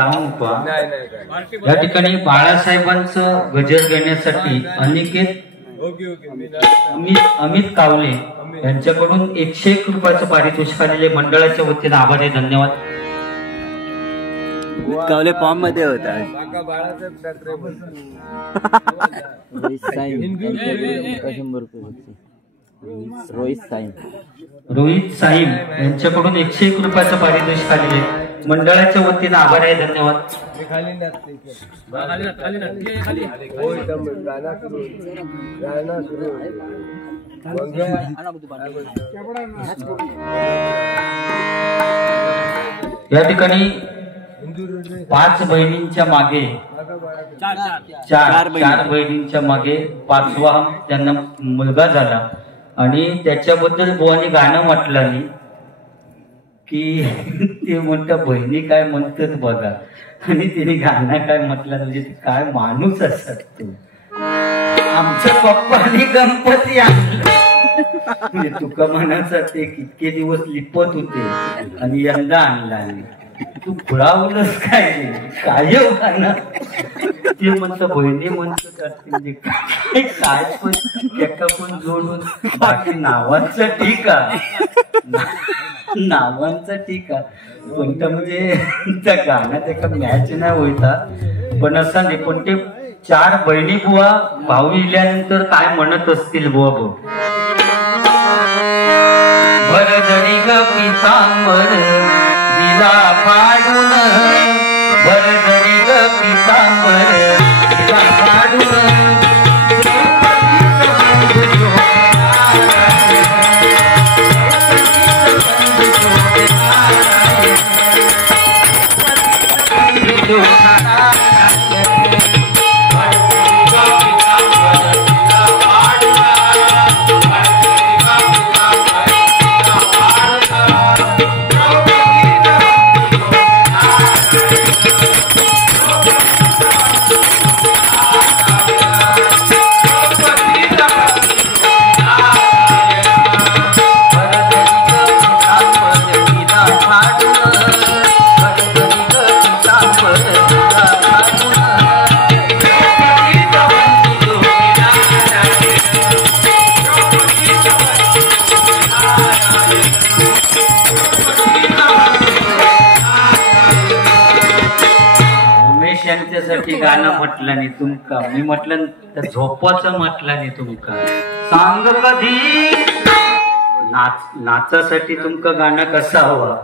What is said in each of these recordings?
जाऊ नको. या ठिकाणी बाळासाहेबांचं गजर घेण्यासाठी अनिकेत अमित कावले यांच्याकडून 101 रुपयाचं पारितोषिक आलेले मंडळाच्या वतीने आभार आहे. धन्यवाद. कावले फॉर्म मध्ये होता. रोहित साईम यांच्याकडून 101 रुपयाचं पारितोषिक आलेले मंडळाच्या वतीने आभार आहे. धन्यवाद. या ठिकाणी 5 बहिणींच्या मागे 4 बहिणींच्या मागे 5वा त्यांना मुलगा झाला आणि त्याच्याबद्दल बुवानी गाणं म्हटलं नाही की ते म्हणतात बहिणी काय म्हणतात बघा आणि तिने गाणं काय म्हटलं म्हणजे काय माणूस असत तू. आमच्या पप्पानी गणपती आणला म्हणजे तुका म्हणायचं ते कितके दिवस लिपत होते आणि यंदा आणला आणि तू खुळावलंच काय गाणं ते म्हणतं बहिणी म्हणत असतील काय पण एका पण जोडून बाकी नावांचं ठीक नावांचं ठीक पण म्हणजे त्या गाण्यात एका मॅच नाही होता पण असं नाही. पण ते 4 बहिणी बुवा भाऊ इल्यानंतर काय म्हणत असतील बुवा भाऊ. भरजरी ग पितांबर दिला फाडून भरजरी ग पितांबर दिला फाडून त्यांच्यासाठी गाणं म्हटलं नाही तुमका. मी म्हटलं तर झोपाचं म्हटलं नाही तुमका. सांग कधी नाचासाठी तुमका गाणं कसं हवं.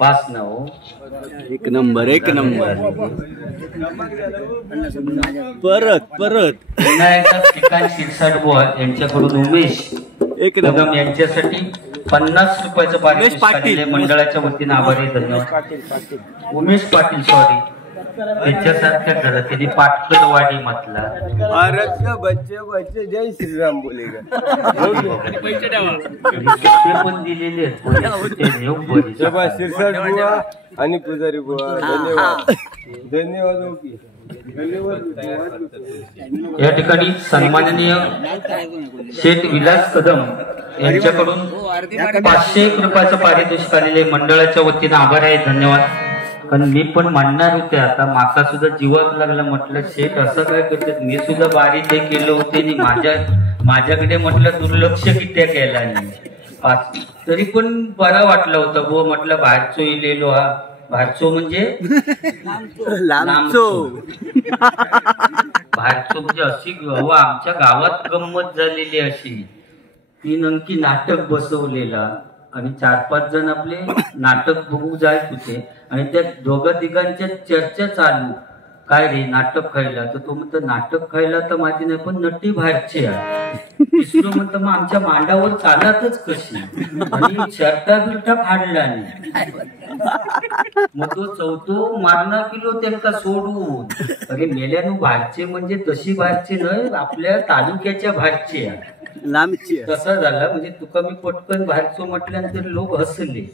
बास ना हो. एक नंबर परत विनायक ठिकाण शिरसाट बुवा यांच्याकडून उमेश एक नंबर यांच्यासाठी 50 रुपयाचं पारितोषिक मंडळाच्या वतीने आभारी. धन्यवाद. उमेश पाटील सॉरी त्याच्यासारख्या घरात त्यांनी पाटकरवाडी म्हटला. बच्चे जय श्रीराम बोलेगा. ते पण दिलेले आहेत शिरसाट बुवा आणि पुजारी बुवा. धन्यवाद धन्यवाद. या ठिकाणी सन्माननीय शेठ विलास कदम यांच्याकडून 501 रुपयाचं पारितोषिक आलेले मंडळाच्या वतीने आभार आहे. धन्यवाद. कारण मी पण मांडणार होते आता माका सुद्धा जीवाक लागला. म्हटलं शेठ असं काय करतात. मी सुद्धा बारी ते केलं होते आणि माझ्याकडे म्हटलं दुर्लक्ष किती केला नाही. तरी पण बरा वाटला होता गो. म्हटलं बाहेरचो इलेलो हा. बाहेरचो म्हणजे लांबचो बाहेरचो म्हणजे अशी आमच्या गावात गंमत झालेली अशी. 3 अंकी नाटक बसवलेला आणि 4-5 जण आपले नाटक बघू जायत होते आणि त्या दोघं तिघांच्या चर्चा चालू. काय रे नाटक खायला. तर तो म्हणतो नाटक खायला तर माहिती नाही पण नटी बाहेरची आहे. तिसरं म्हणतं मग आमच्या मांडावर चालतच कशी आणि शर्टा बिर्टा फाडला नाही. मग तो चौथो मारणा किलो त्यांना सोडून. अरे मेल्यानु बाहेरचे म्हणजे तशी बाहेरचे नाही आपल्या तालुक्याच्या बाहेरचे आहे लांबची. तसा झाला म्हणजे तुका मी पटकन बाहेरचो म्हटल्यानंतर लोक हसले.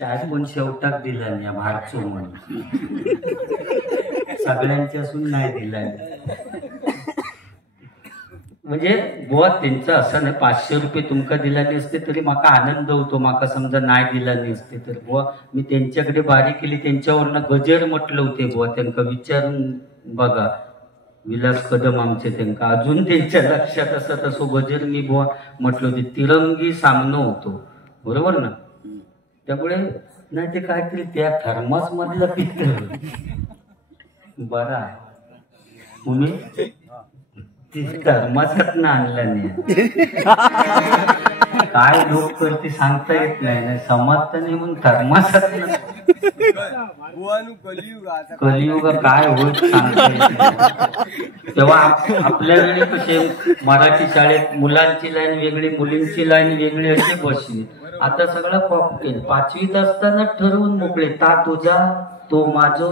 4 पण शेवटाक दिला नाही बाहेरचो म्हणून. सगळ्यांच्या असून नाही दिला. म्हणजे बुवा त्यांचं असं नाही 500 रुपये तुमका दिला नाही असते तरी माका आनंद होतो. माका समजा नाही दिला नाही असते तर बुवा मी त्यांच्याकडे बारी केली. त्यांच्यावरनं गजर म्हटलं होते बुवा. त्यांना विचारून बघा. विलास कदम आमचे त्यांना अजून त्यांच्या लक्षात असत असो गजर मी बुवा म्हटलं होते. तिरंगी सामना होतो बरोबर ना. त्यामुळे नाही ते काहीतरी त्या थर्मास मधलं पित्त बरा तुम्ही थर्मासात ना आणला नाही. काय लोक करते सांगता येत नाही. समजता नाही म्हणून थर्मासात कलियुग काय होत सांगता येत नाही. तेव्हा आपल्या वेळी कसे मराठी शाळेत मुलांची लाईन वेगळी मुलींची लाईन वेगळी अशी बसली. आता सगळं कॉकटेल. 5वीत असताना ठरवून मोकळे ता तुझा तो माझं.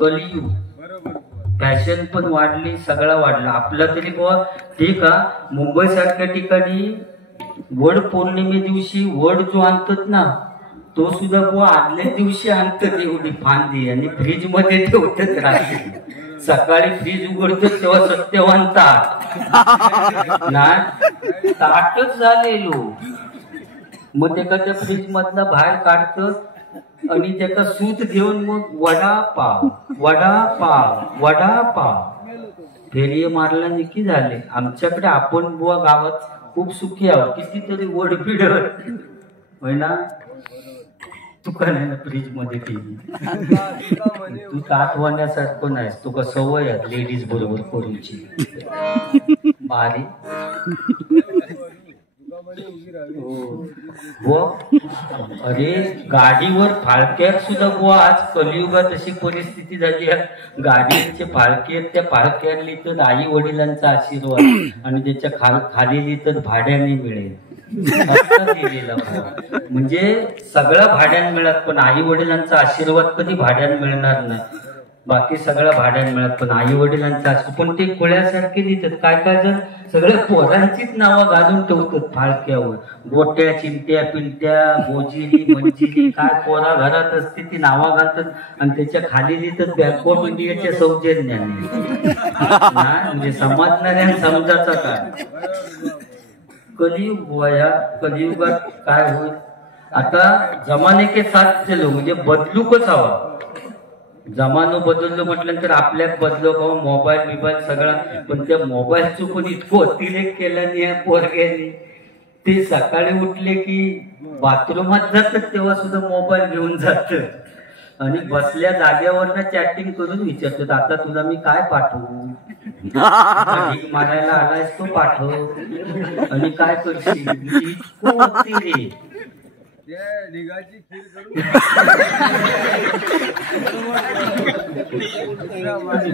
कलियुग फॅशन पण वाढली सगळं वाढलं. आपला तरी बुवा ठीक का मुंबई सारख्या ठिकाणी वड पौर्णिमे दिवशी वड जो आणतात ना तो सुद्धा बुवा आदल्या दिवशी आणतात एवढी फांदी आणि फ्रीज मध्ये ठेवतात रात्री. सकाळी फ्रीज उघडतात तेव्हा सत्यवान ताट नाही ताटच झालेलो. मग त्याला त्या फ्रीज मधला बाहेर काढतात आणि त्याचा सूत घेऊन मग वडापाव फेरी मारला निकी झाले. आमच्याकडे आपण बुवा गावात खूप सुखी आहोत. कितीतरी वडपिड ना तुका नाही ना फ्रीज मध्ये केली. तू ताट वाण्यासारखं नाहीस. तुका सवय आहे लेडीज बरोबर करूची बारी. अरे गाडीवर फाळक्यात सुद्धा बुवा आज कलियुगात अशी परिस्थिती झाली आहे. गाडीचे फाळके त्या फाळक्यातली तर आई वडिलांचा आशीर्वाद आणि त्याच्या खाली लिहितात भाड्याने मिळेल. म्हणजे सगळं भाड्याने मिळत पण आई वडिलांचा आशीर्वाद कधी भाड्याने मिळणार नाही. बाकी सगळं भाड्याने मिळत पण आई वडिलांचा पण ते खोळ्यासारखे लिहितात. काय काय जण सगळ्या पोरांचीच नावं घालून ठेवतात फाळक्यावर. गोट्या चिंट्या पिंट्या गोजिरी मंजिरी काय पोरा घरात असते ती नावं घालतात आणि त्याच्या खाली लिहितात बँक ऑफ इंडियाच्या सौजन्याने. म्हणजे समजणाऱ्या समजाचा काय कलियुग बुवा. या कलियुगात काय होईल आता जमाने के साथ चलो म्हणजे बदलूकच हवा. जमानो बदललो म्हटल्यानंतर आपल्यात बदलो बाबा मोबाईल सगळा. पण त्या मोबाईलचं पण इतकं अतिरेक केला नाही पोरग्याने. ते सकाळी उठले की बाथरूमात जातात तेव्हा सुद्धा मोबाईल घेऊन जातात आणि बसल्या जागेवरनं चॅटिंग करून विचारतात आता तुला मी काय पाठवू. ढीग मारायला आलायस तो पाठव आणि काय करशील तुझी इतकं होती रे. त्या ढिगाची खीर करून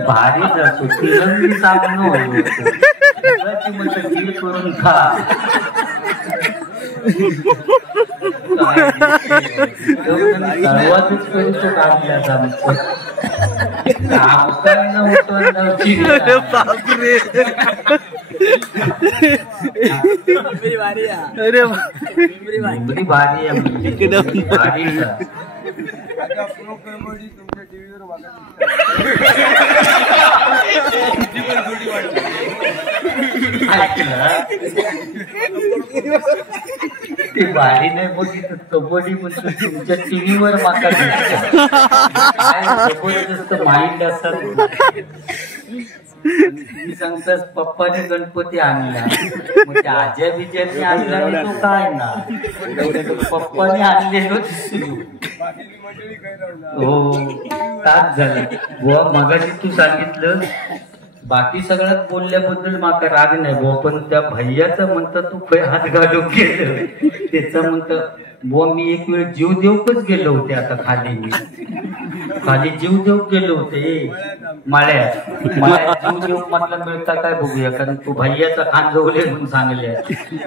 भारी जातो तिरंगी सामनं ढिगाची म्हणतं खीर करून खा. सर्वातच करतो काढल्याचा भारी आहे भारी आता प्रो कबड्डी तुमच्या टीव्हीवर मागा ते भारी नाही बघितलं कबड्डी म्हणतो तुमच्या टीव्हीवर माका जबरदस्त माइंड असतात. मी सांगतास पप्पाने गणपती आणला मग त्या आज्या बिज्यांनी आणला आणि तो काय ना पप्पाने आणलेलो हो तास झाला बुवा. मगाशी तू सांगितलं बाकी सगळ्यात बोलल्याबद्दल माका राग नाही बुवा पण त्या भैयाचं म्हणतं तू खय हात घालून गेलं त्याचं म्हणतं बुवा मी एक वेळ जीव देऊकच गेलो होते. आता खाली जीव देऊ गेलो होते माळ्यात जीव देऊ म्हटलं मिळता काय बघूया कारण तू भैयाचा खान जवले म्हणून सांगले.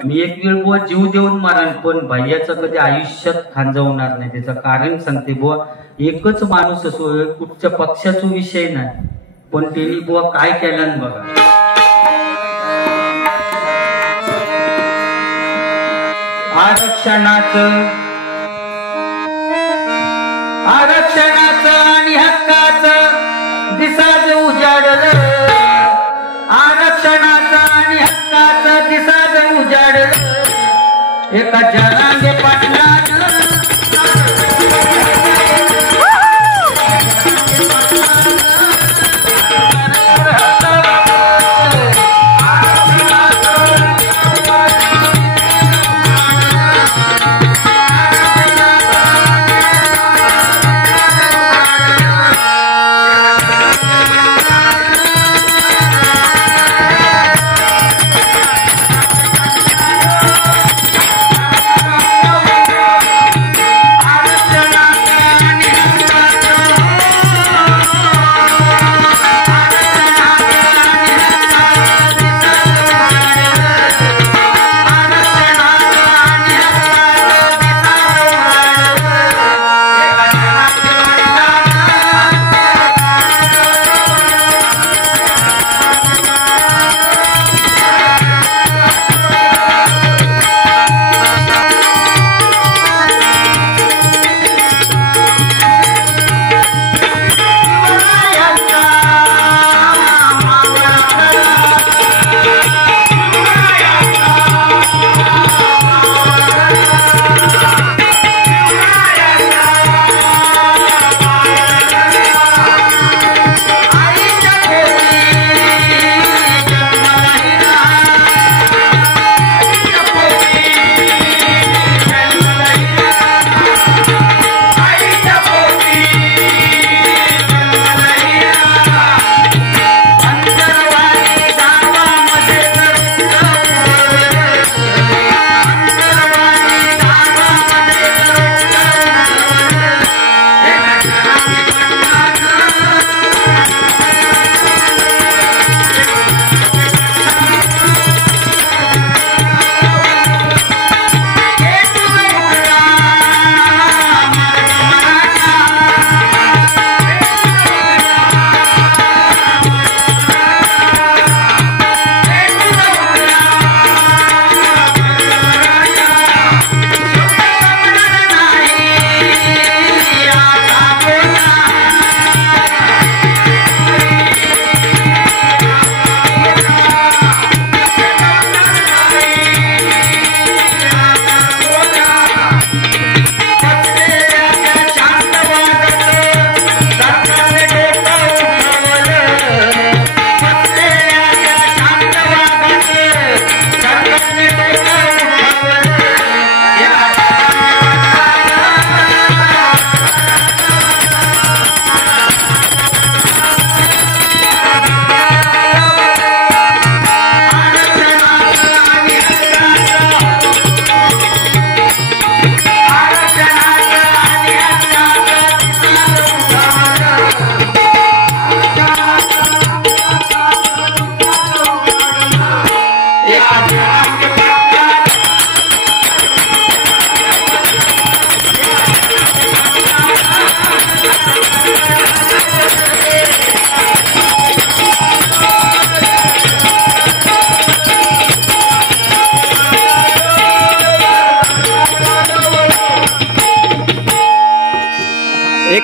मी एक वेळ बुवा जीव देऊन मारण पण भैयाचं कधी आयुष्यात खांजवणार नाही. त्याचं कारण सांगते बुवा एकच माणूस असो कुठच्या पक्षाचा विषय नाही पण त्यांनी बुवा काय केलं बघा. आरक्षणाचं आणि हक्काचं दिसाच उजाडलं. आरक्षणाचं आणि हक्काचं दिसाच उजाडलं. एका जनांगे पाटलानं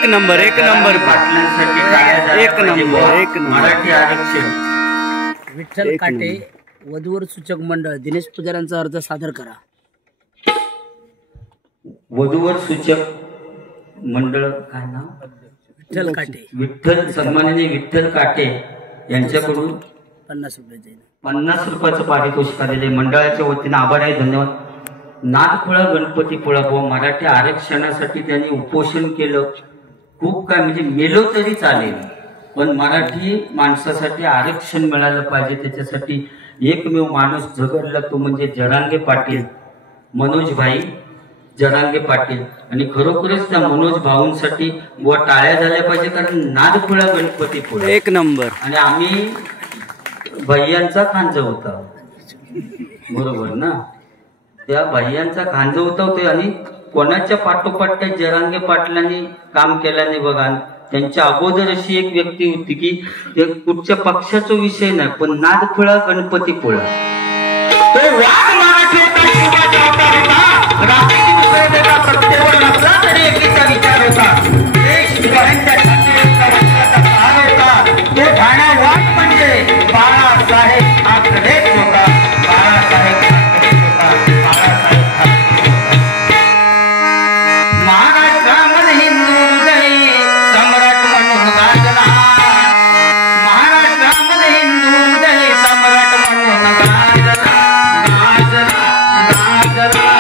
एक नंबर पाटलांसाठी टाळ्या झाल्या एक पाहिजे. नंबर, एक नंबर. मराठी आरक्षण. विठ्ठल एक काटे वधूवर सूचक मंडळ दिनेश पुजाऱ्यांचा अर्ज सादर करा. वधूवर सूचक मंडळ काय नाव? विठ्ठल काटे विठ्ठल सन्माननीय विठ्ठल काटे यांच्याकडून 50 रुपये जाईल. 50 रुपयाचं पारितोषिक आलेले मंडळाच्या वतीनं आभार आहे, धन्यवाद. नागपुळा गणपतीपुळा व मराठी आरक्षणासाठी त्यांनी उपोषण केलं. खूप काय म्हणजे मेलो तरी चालेल, पण मराठी माणसासाठी आरक्षण मिळालं पाहिजे. त्याच्यासाठी एकमेव माणूस झगडला तो म्हणजे जरांगे पाटील, मनोज भाई जरांगे पाटील. आणि खरोखरच त्या मनोज भाऊंसाठी व टाळ्या झाल्या पाहिजे, कारण नागपुळा गणपतीपुळा एक नंबर. आणि आम्ही भैयांचा खांजा होता, बरोबर ना? त्या भैयांचा खांजा होता होते. आणि कोणाच्या पाठोपाठ त्या जरांगे पाटलांनी काम केल्याने बघा. त्यांच्या अगोदर अशी एक व्यक्ती होती की ते कुठच्या पक्षाचा विषय नाही, पण नादखुळा गणपतीपुळा तो वाघ मराठी होता, शिवाचा अवतार होता. रात्रीची दुसऱ्या देवा सत्तेवर नसला तरी एकीचा विचार होता. देशभरांच्या छातीवरचा वंशाचा सहारा होता. तो ठाण्या वाघ म्हणजे बाळासाहेब ठाकरेच होता. बाळासाहेब ठाकरेच होता. बाळासाहेब ठाकरे होता. महाराष्ट्रामध्ये हिंदू हृदय सम्राट म्हणून गाजला. महाराष्ट्रामध्ये हिंदू हृदय सम्राट म्हणून गाजला. गाजला गाजला